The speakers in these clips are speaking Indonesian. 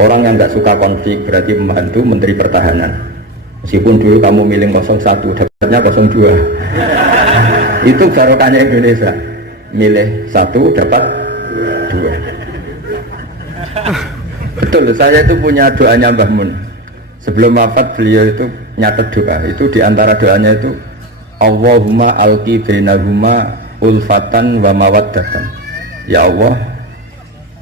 Orang yang nggak suka konflik berarti membantu Menteri Pertahanan. Meskipun dulu kamu milih 01, dapatnya 02. Itu barokahnya Indonesia. Milih 1 dapat 2. Betul, saya itu punya doanya Mbah Mun. Sebelum wafat beliau itu nyatet doa. Itu diantara doanya itu Allahumma alqi bainahuma ulfatan wa mawaddatan. Ya Allah,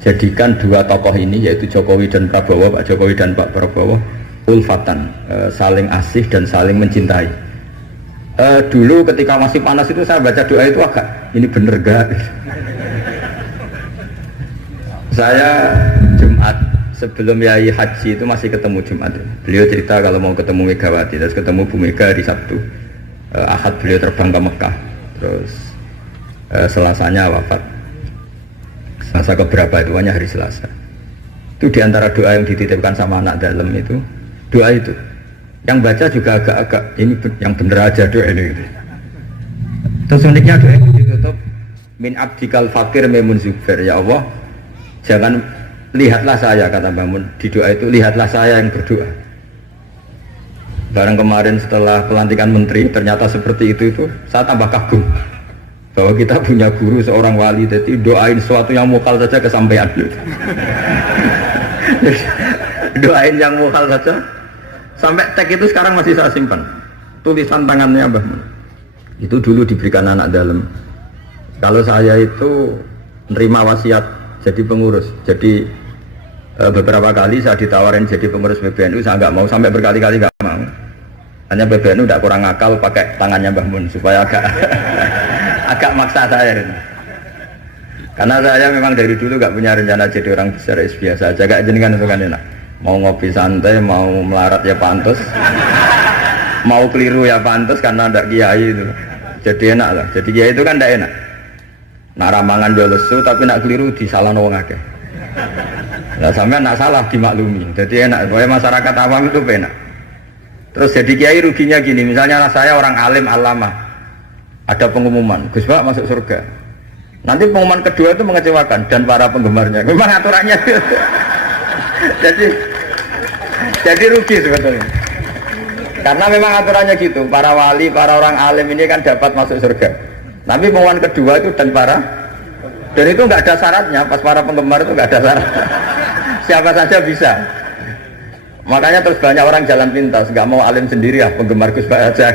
jadikan dua tokoh ini yaitu Jokowi dan Prabowo, Pak Jokowi dan Pak Prabowo ulfatan, saling asih dan saling mencintai. Dulu ketika masih panas itu saya baca doa itu agak ini bener gak? Saya Jumat sebelum Yai Haji itu masih ketemu Jumat. Beliau cerita kalau mau ketemu Megawati, terus ketemu Bu Mega di Sabtu. Ahad beliau terbang ke Mekah, terus Selasanya wafat. Selasa keberapa itu hanya hari Selasa. Itu diantara doa yang dititipkan sama anak dalam itu, doa itu. Yang baca juga agak-agak ini yang bener aja doa ini. Gitu. Terus uniknya doa itu ditutup min abdikal fakir memun zubair. Ya Allah, jangan lihatlah saya, kata Bangun di doa itu, lihatlah saya yang berdoa. Barang kemarin setelah pelantikan menteri ternyata seperti itu saya tambah kagum bahwa kita punya guru seorang wali, jadi doain sesuatu yang mukal saja kesampaian. Doain yang mukal saja sampai teks itu sekarang masih saya simpan, tulisan tangannya Mbah Mun. Itu dulu diberikan anak dalam. Kalau saya itu nerima wasiat jadi pengurus, jadi beberapa kali saya ditawarin jadi pengurus PBNU, saya nggak mau, sampai berkali-kali nggak mau. Hanya PBNU udah kurang akal pakai tangannya Mbah Mun supaya agak maksa saya. Karena saya memang dari dulu nggak punya rencana jadi orang besar, biasa aja, gak jenengan itu kan enak. Mau ngopi santai, mau melarat ya pantas, mau keliru ya pantas karena ada kiai itu. Jadi enak lah. Jadi kiai itu kan tidak enak. Nak ramangan dia lesu, tapi nak keliru disalah wong akeh. Nah sampai nak salah dimaklumi. Jadi enak. Supaya masyarakat awam itu enak. Terus jadi kiai ruginya gini. Misalnya saya orang alim alama, ada pengumuman, Gus Pak masuk surga. Nanti pengumuman kedua itu mengecewakan dan para penggemarnya. Memang aturannya. jadi rugi sebetulnya. Karena memang aturannya gitu. Para wali, para orang alim ini kan dapat masuk surga. Tapi pengumuman kedua itu dan itu nggak ada syaratnya. Pas para penggemar itu nggak ada syarat. Siapa saja bisa. Makanya terus banyak orang jalan pintas, nggak mau alim sendiri ya, penggemar Gus Pak aja.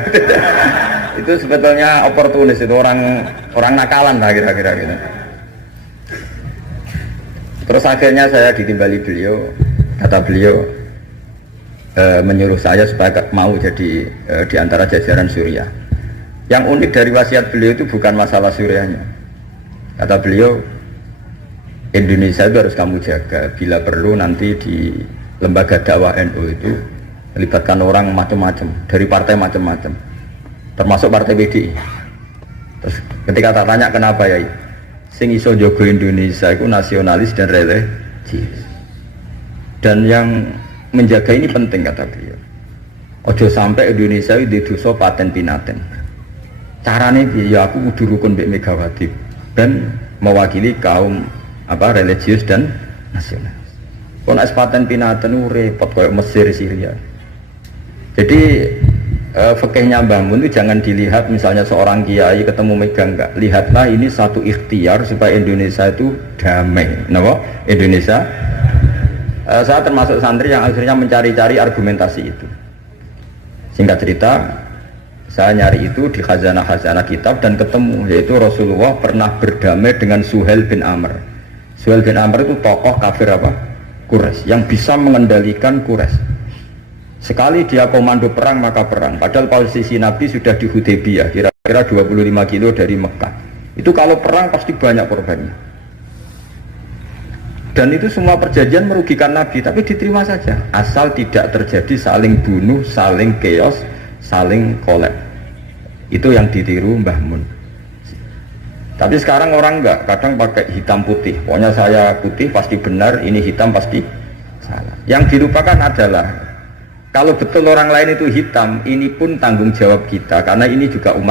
Itu sebetulnya oportunis, itu orang nakalan lah kira-kira gitu. Terus akhirnya saya ditimbali beliau, kata beliau menyuruh saya supaya mau jadi di antara jajaran Suriah. Yang unik dari wasiat beliau itu bukan masalah Suriahnya. Kata beliau, Indonesia itu harus kamu jaga. Bila perlu nanti di lembaga dakwah NU itu melibatkan orang macam-macam, dari partai macam-macam, termasuk partai PDI. Terus ketika tak tanya kenapa ya, sing iso jogo Indonesia itu nasionalis dan religius. Dan yang menjaga ini penting, kata beliau. Ojo sampai Indonesia itu dosa paten pinaten. Caranya ya aku kudu rukun mbek Megawati dan mewakili kaum religius dan nasionalis. Kalau nak paten pinaten repot kayak Mesir, Syria. Jadi fikihnya Mbah Mun itu jangan dilihat misalnya seorang kiai ketemu megang, enggak. Lihatlah ini satu ikhtiar supaya Indonesia itu damai. Kenapa? Indonesia. Saya termasuk santri yang akhirnya mencari-cari argumentasi itu. Singkat cerita, saya nyari itu di khazanah-khazanah kitab dan ketemu, yaitu Rasulullah pernah berdamai dengan Suhail bin Amr. Suhail bin Amr itu tokoh kafir Quraisy yang bisa mengendalikan Quraisy. Sekali dia komando perang maka perang. Padahal posisi Nabi sudah di Hudaybiyah, kira-kira 25 kilo dari Mekah. Itu kalau perang pasti banyak korbannya. Dan itu semua perjanjian merugikan Nabi, tapi diterima saja. Asal tidak terjadi saling bunuh, saling chaos, saling kolab. Itu yang ditiru Mbah Mun. Tapi sekarang orang enggak, kadang pakai hitam putih. Pokoknya saya putih pasti benar, ini hitam pasti salah. Yang dilupakan adalah kalau betul orang lain itu hitam, ini pun tanggung jawab kita, karena ini juga umat